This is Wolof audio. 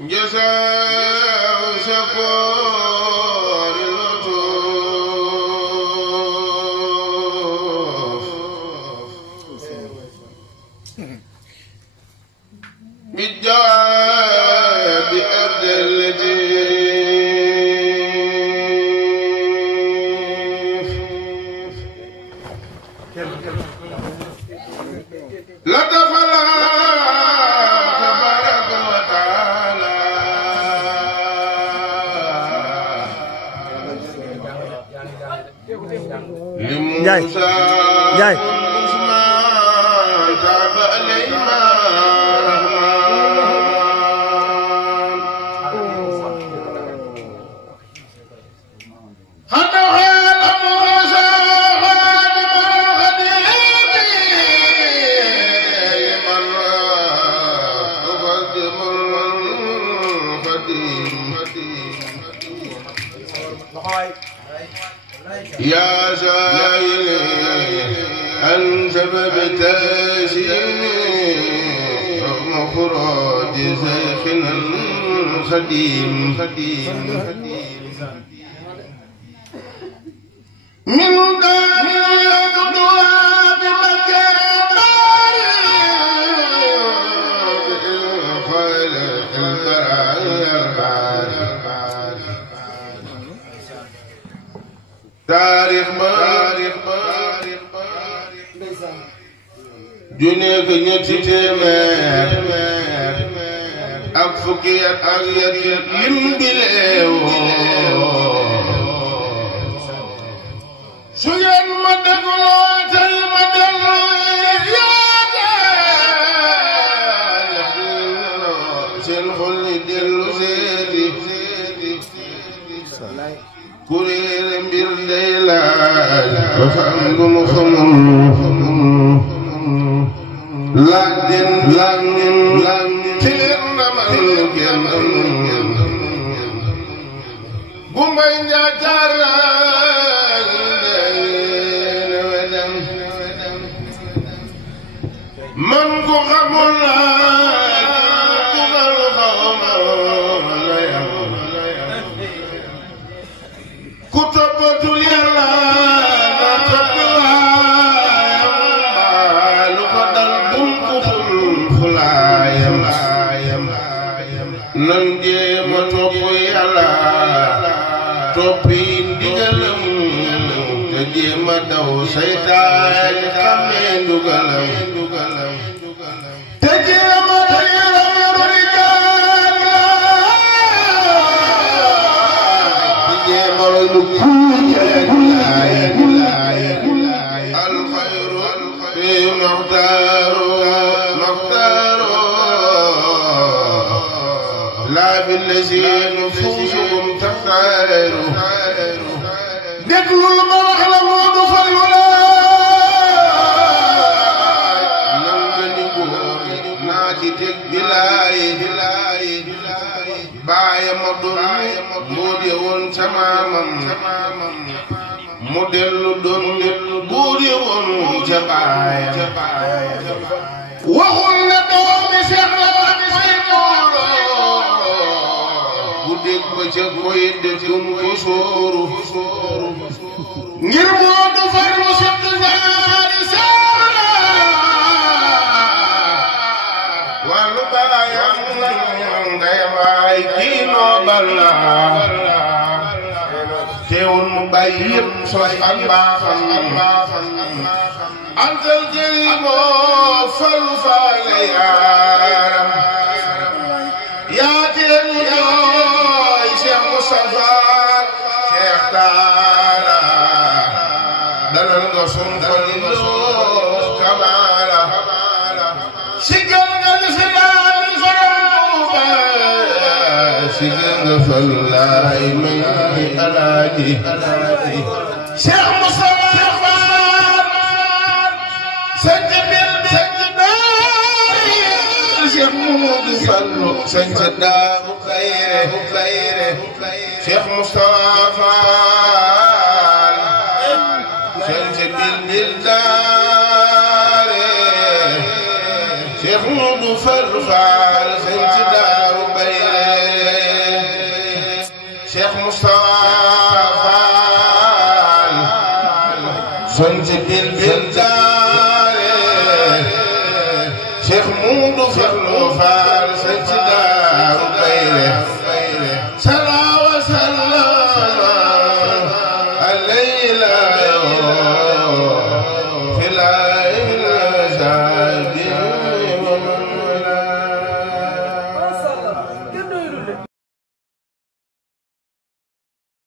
جزاء شكور اللطوف بالجواب أبد اللطيف لطف Njaay Njaay يا سائلي عن سبب تأسيمي رغم خراج شيخنا الخديم من دار يقضى بمكان خالق البرايا تاريخ junne ko ñetti téeméer ak fukki at ak yet lim bi leewoo su ngeen ma dégloo tey ma dellu yaakaar seen xol yi dellu seeti kuréere mbir day laaj ba fa am lu mu xamul lan tilir na man gen bu may ñaataar man ku xamul ku ku toppatul Yàlla na topp lu ko dal bum ku fulaayam nan jéema topp Yàlla toppi ndigalam te jéema daw seytaan xamee ndugalam te jéema yaramu rijaal te jéema lu alxayru fi maxtaaru laa billazi nufuusukum taxtaaru déglul ma wax la moo du fallu laay nan nga ni góor naa ci teg bilaay baaye ma doon moo de woon ca maamam mu dellu doon boo de woon ca baaya waxul ne doomi Seex la say bu dégg ba ca koy dëggum ko sóoru ngir moo du farlu sëtt ñaari saara wàllu baayam ndeyam ay kii noo bal na teewul mu bàyyi yëpp sos ak mbaaxam antal jëri moo falu faale yaaram yaa teen mu jooy Cheikh Moustapha Cheikh Taala dalal nga sun faliloo kamaala sigal nga lislaam Tuuba sigal nga fallaay may alaaji Cheikh Moustapha sant bil Cheikh Moudou Fallou sant daamu xayre Cheikh Moustapha sant bil daare Cheikh Moudou Fallou sant daaru sanc bil bil daare Cheikh Modou Fallou Fall